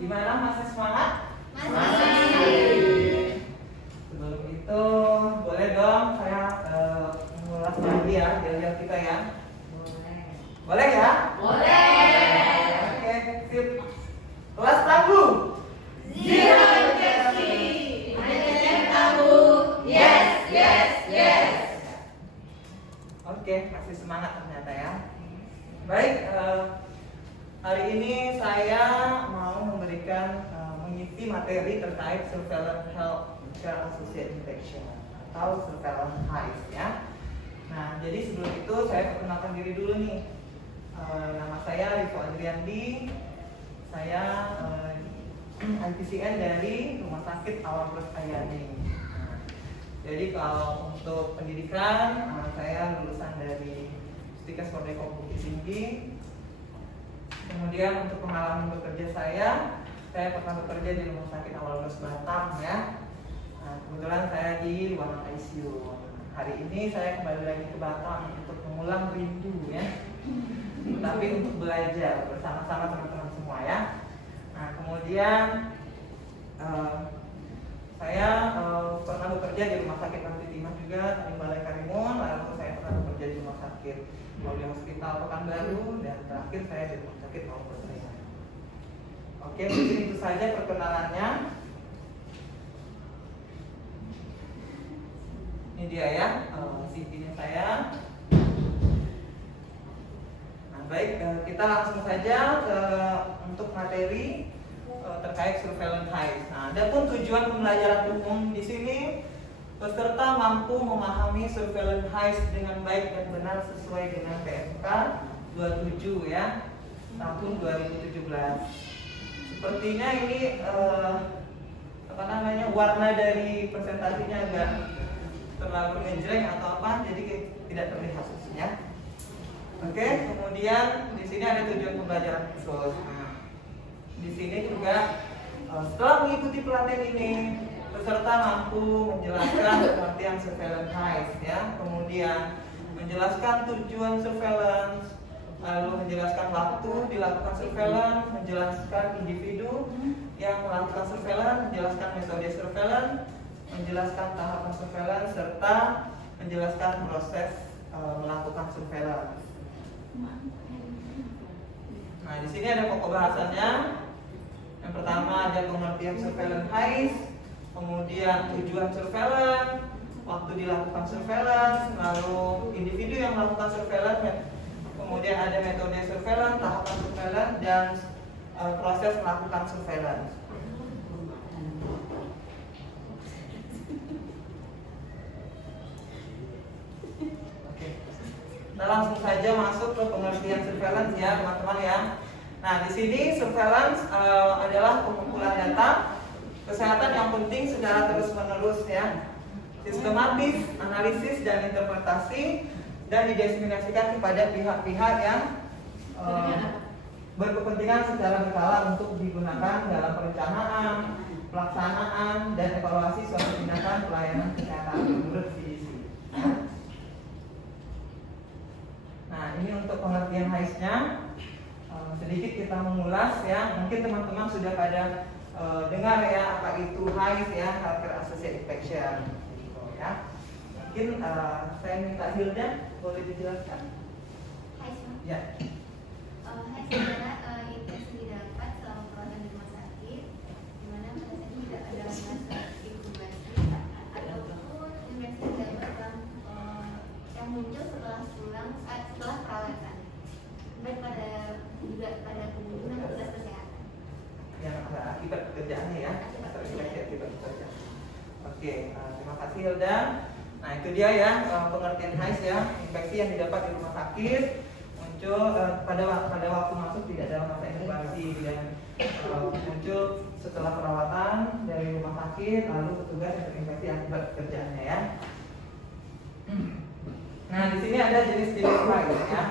Gimana, masih semangat? Masih. Sebelum itu, boleh dong saya mengulas lagi ya jadwal kita ya? Boleh. Boleh ya? Boleh. Oke, sip. Kelas tabu. Zero infeksi. Manajemen tabu. Yes, yes, yes. Oke, masih semangat ternyata ya. Baik, hari ini saya mau memberikan mengisi materi terkait surveillance health care associated infection atau surveillance HIVE ya. Nah, jadi sebelum itu saya perkenalkan diri dulu nih. Nama saya Rivo Adriandi. Saya IPCN dari Rumah Sakit Awal Plus Ayani. Jadi kalau untuk pendidikan, saya lulusan dari Stikes Merdeka Bukit Tinggi. Kemudian untuk pengalaman bekerja saya pernah bekerja di Rumah Sakit Awal Plus Batam ya. Nah, kebetulan saya di ruangan ICU. Hari ini saya kembali lagi ke Batam untuk mengulang rindu ya. Tapi untuk belajar bersama-sama teman-teman semua ya. Nah, kemudian saya pernah bekerja di Rumah Sakit Ramli Timah juga di Balai Karimun. Lalu saya pernah bekerja di Rumah Sakit Maulid Hospital Pekanbaru, dan terakhir saya di Rumah Sakit Awal Plus Ayani. Oke, mungkin itu saja perkenalannya. Ini dia ya CV-nya saya. Nah, baik, kita langsung saja untuk materi terkait surveillance HIVE. Nah, adapun tujuan pembelajaran umum di sini, peserta mampu memahami surveillance HIVE dengan baik dan benar sesuai dengan PMK 27 ya, tahun 2017. Sepertinya ini warna dari presentasinya agak terlalu ngejreng atau apa, jadi tidak terlihat khususnya. Oke, kemudian di sini ada tujuan pembelajaran khusus. Di sini juga setelah mengikuti pelatihan ini, peserta mampu menjelaskan pengertian surveillance HIVE ya, kemudian menjelaskan tujuan surveillance, lalu menjelaskan waktu dilakukan surveillance, menjelaskan individu yang melakukan surveillance, menjelaskan metode surveillance, menjelaskan tahapan surveillance, serta menjelaskan proses melakukan surveillance. Nah, di sini ada pokok bahasannya. Yang pertama ada pengertian surveillance HIVE, kemudian tujuan surveillance, waktu dilakukan surveillance, lalu individu yang melakukan surveillance, kemudian ada metode surveillance, tahapan surveillance, dan proses melakukan surveillance. Oke, kita langsung saja masuk ke pengertian surveillance ya teman-teman ya. Nah, di sini surveillance adalah pengumpulan data kesehatan yang penting secara terus-menerus ya, sistematis, analisis dan interpretasi, dan didiseminasikan kepada pihak-pihak yang berkepentingan secara berkala untuk digunakan dalam perencanaan, pelaksanaan, dan evaluasi suatu tindakan pelayanan kesehatan menurut CDC. Nah, ini untuk pengertian HIVE-nya. Sedikit kita mengulas ya, mungkin teman-teman sudah pada dengar ya apa itu HIVE ya, Healthcare Associated Infection gitu ya. Mungkin saya minta Hilda boleh dijelaskan. HIVE. Ya. HIVE adalah infeksi didapat selama perawatan di rumah sakit, di mana pada saat ini tidak ada masa inkubasi ataupun infeksi didapat yang muncul setelah perawatan, baik pada pengunjung dan petugas kesehatan. Yang akibat pekerjaannya ya, terinfeksi akibat pekerjaan. Oke, terima kasih Hilda. Nah, itu dia ya pengertian HIVE ya, infeksi yang didapat di rumah sakit muncul pada waktu masuk tidak dalam masa inkubasi dan muncul setelah perawatan dari rumah sakit, lalu petugas yang terinfeksi akibat pekerjaannya ya. Nah, di sini ada jenis-jenis HIVE ya.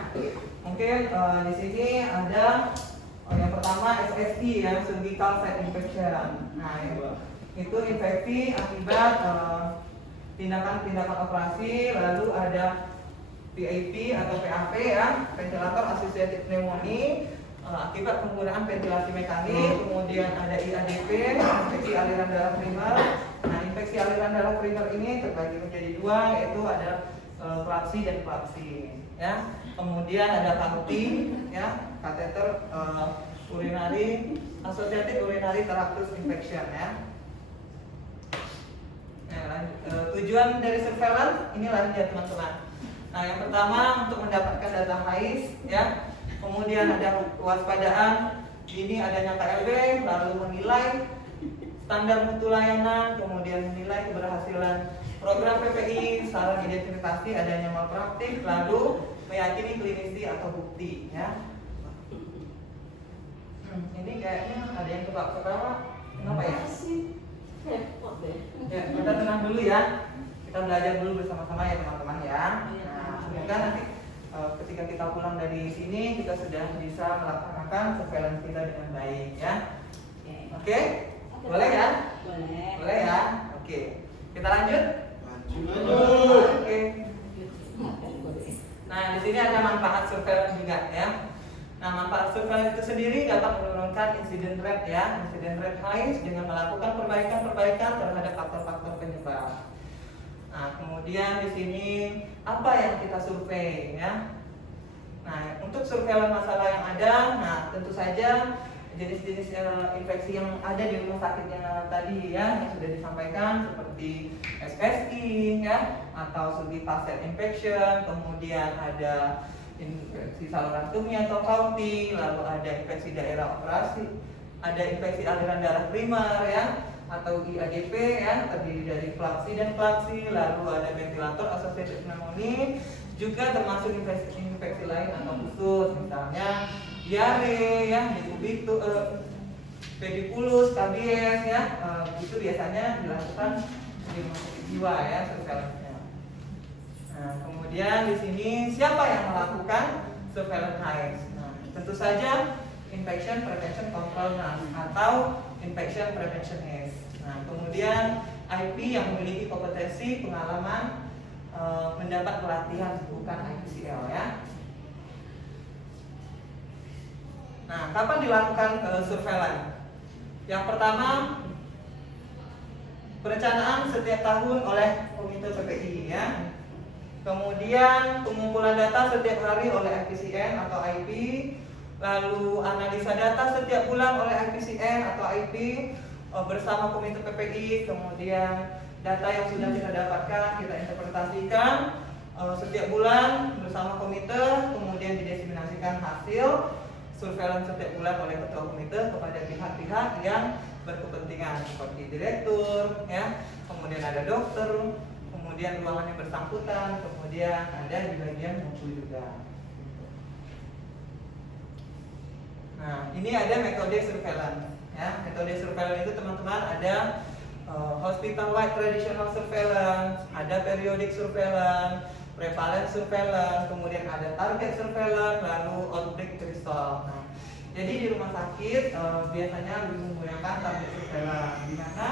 Mungkin di sini ada yang pertama SSI ya, cervical site infection. Nah, itu infeksi akibat tindakan-tindakan operasi. Lalu ada PAP atau PAP ya, ventilator associated pneumonia, akibat penggunaan ventilasi mekanik, kemudian ada IADP, infeksi aliran darah primer. Nah, infeksi aliran darah primer ini terbagi menjadi dua, yaitu ada klapsi dan klapsi, ya. Kemudian ada KUTI, ya, kateter urinary associated urinary tractus infection, ya. Nah, tujuan dari surveillance inilah dia teman-teman. Nah, yang pertama untuk mendapatkan data HAIS, ya. Kemudian ada kewaspadaan dini adanya KLB, lalu menilai standar mutu layanan, kemudian menilai keberhasilan program PPI, saran identifikasi adanya malpraktik, lalu meyakini klinisi atau bukti, ya. Ini kayaknya ada yang ketawa-ketawa. Kenapa ya? Repot deh. Ya, kita tenang dulu ya. Kita belajar dulu bersama-sama ya teman-teman ya. Nah, semoga nanti ketika kita pulang dari sini kita sudah bisa melaksanakan surveillance kita dengan baik ya. Oke? Boleh ya? Boleh. Boleh ya? Oke. Kita lanjut? Lanjut. Oke. Nah, di sini ada manfaat surveillance juga ya. Nah, manfaat surveillance itu sendiri dapat menurunkan incident rate ya, incident rate HAIS dengan melakukan perbaikan-perbaikan terhadap faktor-faktor penyebab. Nah, kemudian di sini apa yang kita survei ya? Nah, untuk surveillance masalah yang ada, nah tentu saja jenis-jenis infeksi yang ada di rumah sakit yang tadi ya, yang sudah disampaikan seperti SSI ya, atau studi pasien infection, kemudian ada infeksi saluran kemih atau KUTI, lalu ada infeksi daerah operasi, ada infeksi aliran darah primer ya, atau IADP ya, terdiri dari klapsi dan klapsi, lalu ada ventilator associated pneumonia, juga termasuk infeksi lain atau khusus, misalnya diare ya, pediculus, KBS ya, itu biasanya dilakukan di rumah sakit jiwa ya, surveillance-nya. Nah, kemudian di sini siapa yang melakukan surveillance HAIS? Nah, tentu saja infection prevention control nurse atau infection preventionist. Nah, kemudian IP yang memiliki kompetensi pengalaman mendapat pelatihan bukan IPCL ya. Nah, kapan dilakukan surveillance? Yang pertama, perencanaan setiap tahun oleh Komite PPI ya. Kemudian pengumpulan data setiap hari oleh IPCN atau IP, lalu analisa data setiap bulan oleh IPCN atau IP bersama Komite PPI, kemudian data yang sudah kita dapatkan kita interpretasikan setiap bulan bersama komite, kemudian didiseminasikan hasil surveillance setiap bulan oleh ketua komite kepada pihak-pihak yang berkepentingan seperti direktur ya, kemudian ada dokter, kemudian ruangan yang bersangkutan, kemudian ada di bagian mutu juga. Nah, ini ada metode surveillance ya. Metode surveillance itu teman-teman ada hospital wide traditional surveillance, ada periodic surveillance, prevalence surveillance, kemudian ada target surveillance, lalu outbreak response. Nah, jadi di rumah sakit biasanya lebih menggunakan target surveillance, di mana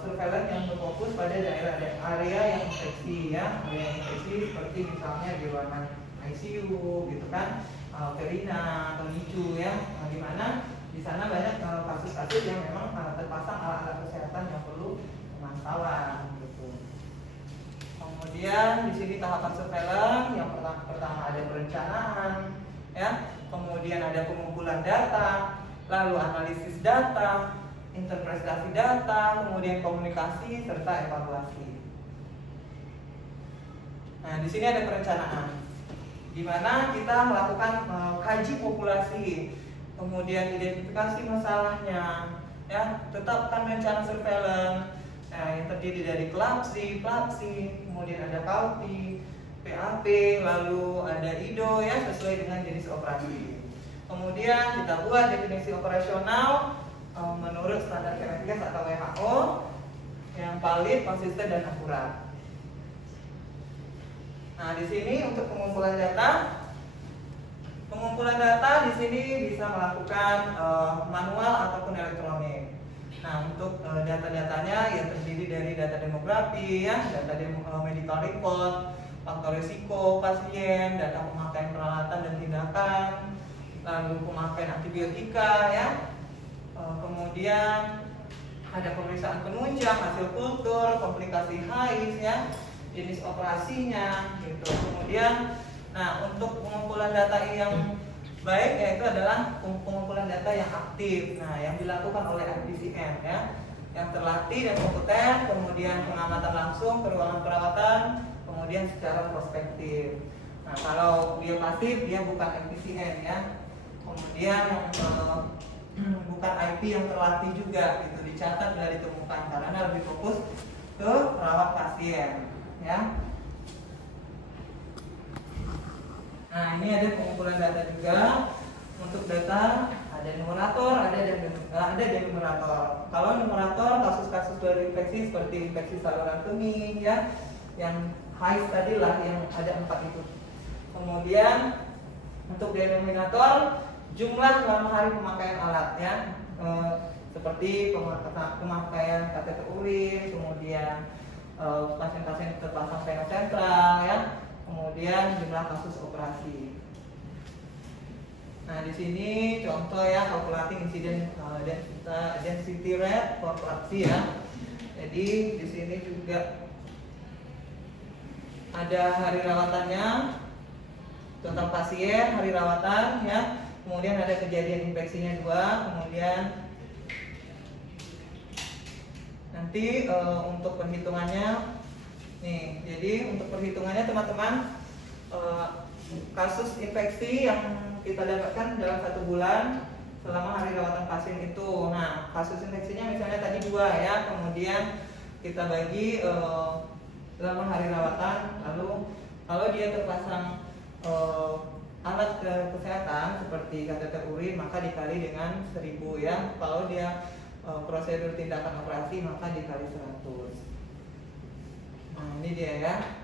surveillance yang berfokus pada daerah area yang infeksi ya, area infeksi seperti misalnya di ruangan ICU gitu kan, perina atau NICU ya, di mana di sana banyak kasus-kasus yang memang terpasang alat-alat kesehatan yang perlu pemantauan gitu. Kemudian di sini tahapan surveillance yang pertama ada perencanaan ya, kemudian ada pengumpulan data, lalu analisis data, interpretasi data, kemudian komunikasi serta evaluasi. Nah, di sini ada perencanaan, di mana kita melakukan kaji populasi, kemudian identifikasi masalahnya, ya, tetapkan rencana surveillance yang terdiri dari klapsi, kemudian ada KUTI, PAP, lalu ada IDO ya sesuai dengan jenis operasi. Kemudian kita buat definisi operasional menurut standar Kemenkes atau WHO yang valid, konsisten dan akurat. Nah, di sini untuk pengumpulan data di sini bisa melakukan manual ataupun elektronik. Nah, untuk data-datanya yang terdiri dari data demografi ya, data medical record, faktor risiko pasien, data pemakaian peralatan dan tindakan, lalu pemakaian antibiotika ya, kemudian ada pemeriksaan penunjang, hasil kultur, komplikasi haid ya, jenis operasinya gitu. Kemudian, nah untuk pengumpulan data yang baik yaitu adalah pengumpulan data yang aktif. Nah, yang dilakukan oleh RPCM ya, yang terlatih dan kompeten, kemudian pengamatan langsung ke ruangan perawatan, kemudian secara prospektif. Nah, kalau dia pasif dia bukan RPCM ya. Kemudian bukan IP yang terlatih juga gitu, dicatat dan ditemukan karena lebih fokus ke perawat pasien ya. Nah, ini ada pengumpulan data juga. Untuk data ada numerator, ada denumerator. Kalau numerator kasus-kasus baru infeksi seperti infeksi saluran kemih ya, yang HIVE tadi lah yang ada 4 itu. Kemudian untuk denominator jumlah selama hari pemakaian alat ya, seperti pemakaian kateter urin, kemudian pasien-pasien terpasang vena sentral ya, kemudian jumlah kasus operasi. Nah, di sini contoh ya, calculating incident density rate for operasi ya. Jadi di sini juga ada hari rawatannya, total pasien, hari rawatan ya. Kemudian ada kejadian infeksinya 2, kemudian nanti untuk perhitungannya nih. Jadi untuk perhitungannya teman-teman, kasus infeksi yang kita dapatkan dalam 1 bulan selama hari rawatan pasien itu. Nah, kasus infeksinya misalnya tadi 2 ya, kemudian kita bagi selama hari rawatan. Lalu kalau dia terpasang alat kesehatan seperti kateter urin maka dikali dengan 1000 ya. Kalau dia prosedur tindakan operasi maka dikali 100. Nah, ini dia ya.